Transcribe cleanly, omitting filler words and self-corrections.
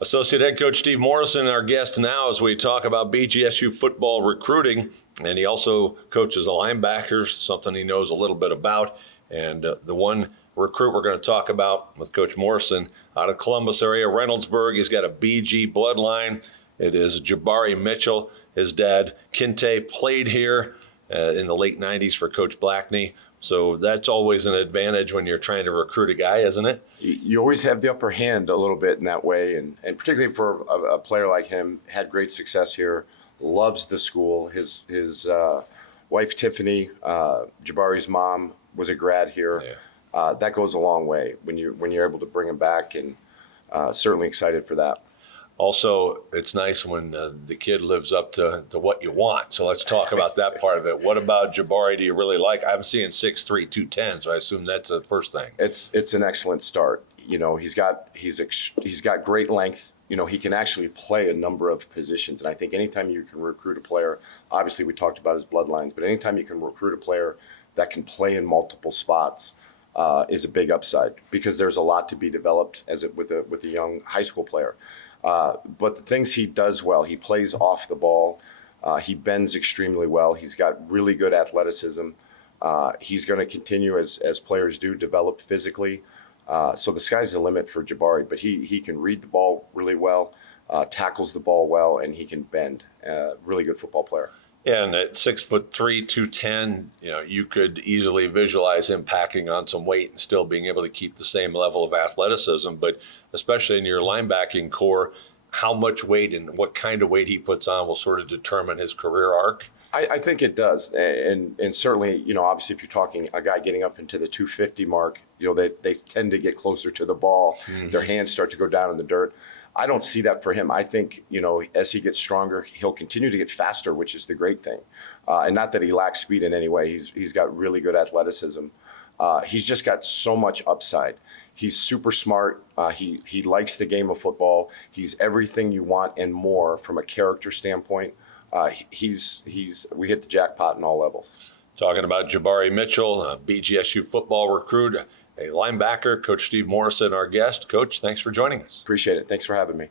Associate Head Coach Steve Morrison, our guest now as we talk about BGSU football recruiting. And he also coaches a linebacker, something he knows a little bit about. And the one recruit we're going to talk about with Coach Morrison out of Columbus area, Reynoldsburg, he's got a BG bloodline. It is Jabari Mitchell. His dad, Kinte, played here in the late 90s for Coach Blackney. So that's always an advantage when you're trying to recruit a guy, isn't it? You always have the upper hand a little bit in that way, and particularly for a player like him, had great success here, loves the school. His wife, Tiffany, Jabari's mom, was a grad here. Yeah. That goes a long way when you're able to bring him back, and certainly excited for that. Also, it's nice when the kid lives up to what you want. So let's talk about that part of it. What about Jabari do you really like? I'm seeing 6'3", 210, so I assume that's the first thing. It's an excellent start. You know, he's got great length. You know, he can actually play a number of positions. And I think anytime you can recruit a player, obviously we talked about his bloodlines, but anytime you can recruit a player that can play in multiple spots is a big upside, because there's a lot to be developed with a young high school player. But the things he does well, he plays off the ball. He bends extremely well. He's got really good athleticism. He's going to continue, as players do, develop physically. So the sky's the limit for Jabari, but he can read the ball really well, tackles the ball well, and he can bend. Really good football player. Yeah, and at 6'3", 210, you could easily visualize him packing on some weight and still being able to keep the same level of athleticism. But especially in your linebacking core, how much weight and what kind of weight he puts on will sort of determine his career arc. I think it does, and certainly, obviously, if you're talking a guy getting up into the 250 mark, they tend to get closer to the ball. Mm-hmm. Their hands start to go down in the dirt. I don't see that for him. I think, as he gets stronger, he'll continue to get faster, which is the great thing. And not that he lacks speed in any way. He's got really good athleticism. He's just got so much upside. He's super smart. He likes the game of football. He's everything you want and more from a character standpoint. We hit the jackpot in all levels. Talking about Jabari Mitchell, a BGSU football recruit, a linebacker, Coach Steve Morrison, our guest. Coach, thanks for joining us. Appreciate it. Thanks for having me.